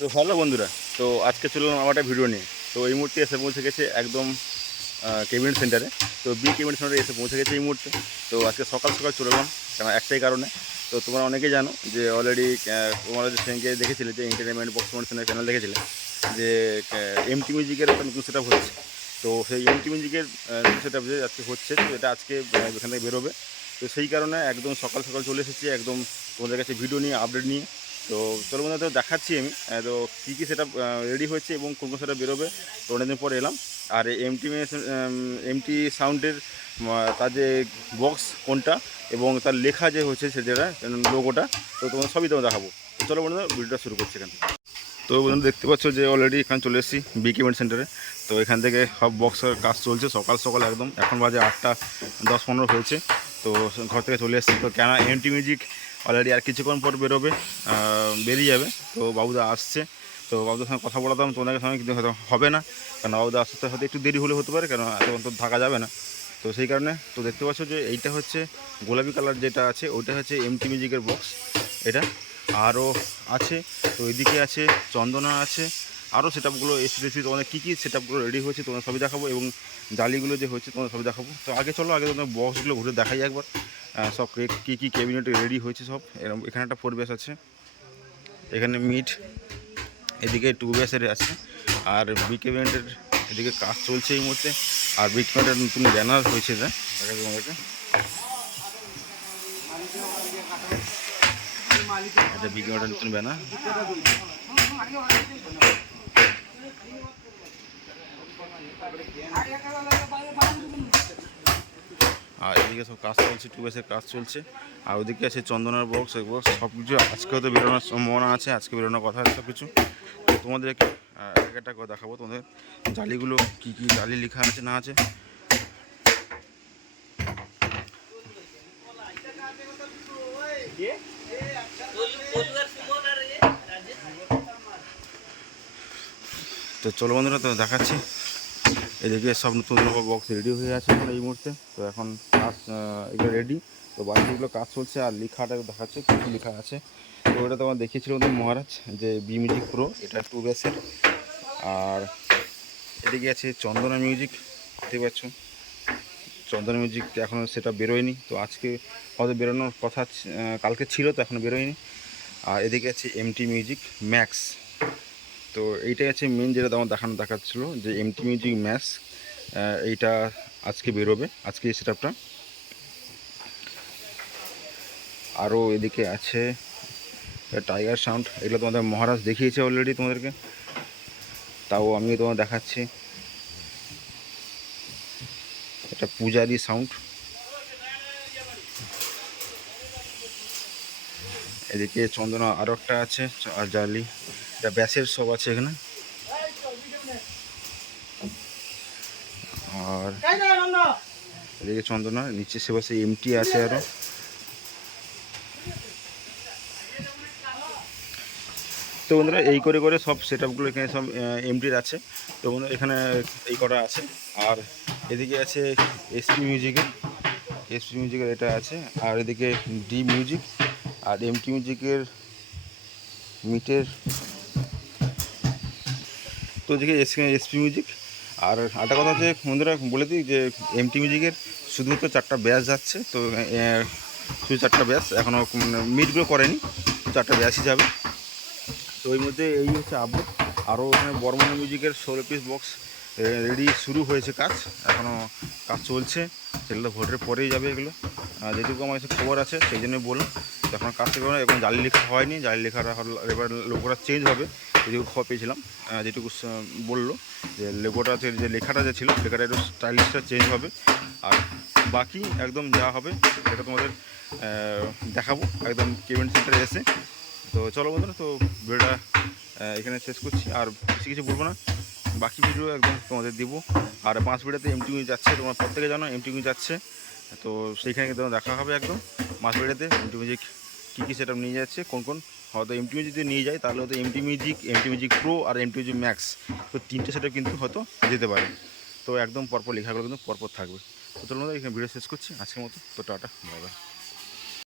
তো ভালো বন্ধুরা, তো আজকে চললাম আমার একটা ভিডিও নিয়ে। তো এই মুহূর্তে এসে পৌঁছে গেছে একদম কেবিনেট সেন্টারে তো বি কেবিনেট সেন্টারে এসে পৌঁছে গেছে এই মুহূর্তে। তো আজকে সকাল সকাল চলে এলাম, কেন একটাই কারণে। তো তোমরা অনেকেই জানো যে অলরেডি তোমরা যে সেদিনকে দেখেছিলে, যে এন্টারটেনমেন্ট বক্স মোটনের চ্যানেল দেখেছিলে, যে এমটি মিউজিকের একটা নতুন সেট হচ্ছে। তো সেই এমটি মিউজিকের সেট যে আজকে হচ্ছে, তো এটা আজকে এখান থেকে বেরোবে। তো সেই কারণে একদম সকাল সকাল চলে এসেছি, একদম তোমাদের কাছে ভিডিও নিয়ে আপডেট নিয়ে। তো চলো বন্ধুরা, তো দেখাচ্ছি আমি। তো কী কী সেটা রেডি হয়েছে এবং কোন কোন সেটা বেরোবে, তো অনেকদিন পরে এলাম। আর এমটি এমটি সাউন্ডের তার যে বক্স কোনটা এবং তার লেখা যে হচ্ছে সে যেটা লোগোটা তো তোমার সবই তোমার দেখাবো। তো চলো বন্ধুরা, ভিডিওটা শুরু করছি এখান থেকে। তো বন্ধুরা, দেখতে পাচ্ছ যে অলরেডি এখানে চলে এসেছি বিক ইভেন্ট সেন্টারে তো এখান থেকে সব বক্সের কাজ চলছে, সকাল সকাল একদম। এখন বাজে আটটা, দশ পনেরো হয়েছে। তো ঘর থেকে চলে এসেছি। তো কেন এমটি মিউজিক অলরেডি আর কিছুক্ষণ পর বেরোবে বেরিয়ে যাবে। তো বাবুদা আসছে। তো বাবুদার সঙ্গে কথা বলাতাম, তোমাদের সঙ্গে কিন্তু হয়তো হবে না। কারণ বাবুদা আসতে হয়তো একটু দেরি হলে হতে পারে, কারণ এতক্ষণ তো থাকা যাবে না। তো সেই কারণে তো দেখতে পাচ্ছ যে এইটা হচ্ছে গোলাপি কালার যেটা আছে ওইটা হচ্ছে এমটি মিউজিকের বক্স এটা আরও আছে, তো এদিকে আছে, চন্দনা আছে, আরও সেট আপগুলো এসে তোমাদের কী কী সেট আপগুলো রেডি হয়েছে তোমাদের সবই দেখাবো এবং জালিগুলো যে হয়েছে তোমাদের সবই দেখাবো। তো আগে চলো, আগে তোমাদের বক্সগুলো ঘুরে দেখাই একবার। সব কে- কী কী ক্যাবিনেটে রেডি হয়েছে সব? এরকম এখানে একটা পরিবেশ আছে। এখানে মিট এদিকে টু বেসের আছে। আর বি ক্যাবিনেটের এদিকে কাজ চলছে এই মুহূর্তে। আর বি ক্যাবিনেটের নতুন ব্যানার হয়েছে তোমাদেরকে। এটা নতুন ব্যানার এদিকে সব কাজ চলছে বেসের কাজ চলছে। আর ওদিকে আছে চন্দনার বক্স এগুলো সব কিছু আজকে হয়তো বেরোনোর সম্ভাবনা আছে, আজকে বেরোনোর কথা আছে সব কিছু। তো তোমাদেরকে এক একটা করে দেখাবো তোমাদের জালিগুলো কী কী জালি লেখা আছে, না আছে। তো চলো বন্ধুরা তো দেখাচ্ছি। এদিকে সব নতুন বক্স রেডি হয়ে আছে এখন এই মুহূর্তে। তো এখন কাজ এগুলো রেডি তো বাকিগুলো কাজ চলছে আর লেখাটা দেখাচ্ছে, কী কী লেখা আছে। তো ওটা তোমার দেখিয়েছিল ওদের মহারাজ, যে বি মিউজিক প্রো এটা টু বেসের আর এদিকে আছে চন্দনা মিউজিক দেখতে পাচ্ছ। চন্দনা মিউজিক এখনও সেটা বেরোয়নি। তো আজকে হয়তো বেরোনোর কথা কালকে ছিল তো এখনও বেরোয়নি। আর এদিকে আছে এমটি মিউজিক ম্যাক্স তো এইটাই আছে মেন যেটা তোমার দেখানো দেখাচ্ছিল, যে এমটি মিউজিক ম্যাক্স এইটা আজকে বেরোবে, আজকে এই সেটআপটা আরও এদিকে আছে টাইগার সাউন্ড এগুলো তোমাদের মহারাজ দেখিয়েছে অলরেডি তোমাদেরকে। তাও আমি তোমার দেখাচ্ছি। এটা পূজারি সাউন্ড এদিকে চন্দনা আরও একটা আছে জালি। এটা ব্যাসের সব আছে এখানে। আর এদিকে চন্দনা, নিচে সে পাশে এমটি আছে আরও তো বন্ধুরা, এই করে করে সব সেট আপগুলো এখানে সব এমটির আছে। তো বন্ধুরা, এখানে এই কটা আছে। আর এদিকে আছে এসপি মিউজিকের এসপি মিউজিকের এটা আছে। আর এদিকে ডি মিউজিক আর এমটি মিউজিকের মিটের তো দেখি এস, এসপি মিউজিক আর একটা কথা হচ্ছে, বন্ধুরা, বলে দিই যে এমটি মিউজিকের শুধুমাত্র চারটা ব্যাস যাচ্ছে। তো শুধু চারটা ব্যাস এখনও মিটগুলো করেনি, চারটা ব্যাসই যাবে। তো ওই মধ্যে এই হচ্ছে আপডেট আরও এখানে বর্মন মিউজিকের ষোলো পিস বক্স রেডি শুরু হয়েছে কাজ এখনও কাজ চলছে, সেগুলো ভোটের পরেই যাবে এগুলো। যেটুকু আমার কাছে খবর আছে, সেই জন্যই বললাম এখন কাজ থেকে এখন জালি লেখা হয়নি, জালি লেখাটা এবার লোগোটা চেঞ্জ হবে, যেটুকু খবর পেয়েছিলাম। যেটুকু বলল, যে লোগোটা যে লেখাটা যে ছিল, লেখাটা একটু স্টাইলিশটা চেঞ্জ হবে, আর বাকি একদম যা হবে, সেটা তোমাদের দেখাবো, একদম কেভেন্ট সেন্টারে এসে। তো চলো বন্ধুরা, তো ভিডিওটা এখানে শেষ করছি, আর বেশি কিছু বলব না। বাকি ভিডিও একদম তোমাদের দিব। আর পাঁচ ভিডিওতে এমটি যাচ্ছে তোমার প্রত্যেকে জানো এমটি যাচ্ছে। তো সেইখানে কিন্তু দেখা হবে একদম। মাস ভিডিওতে এমটি মিউজিক কী কী সেটা নিয়ে যাচ্ছে কোন কোন। হয়তো এমটি মিউজিক নিয়ে যায় তাহলে হয়তো MT music MT music pro আর এমটি মিউজিক ম্যাক্স তো তিনটে সেটা কিন্তু হয়তো যেতে পারে। তো একদম পরপর লেখাগুলো কিন্তু পরপর থাকবে। তো বন্ধুরা, এখানে ভিডিও শেষ করছি। আজকের মতো তো টাটা বাই বাই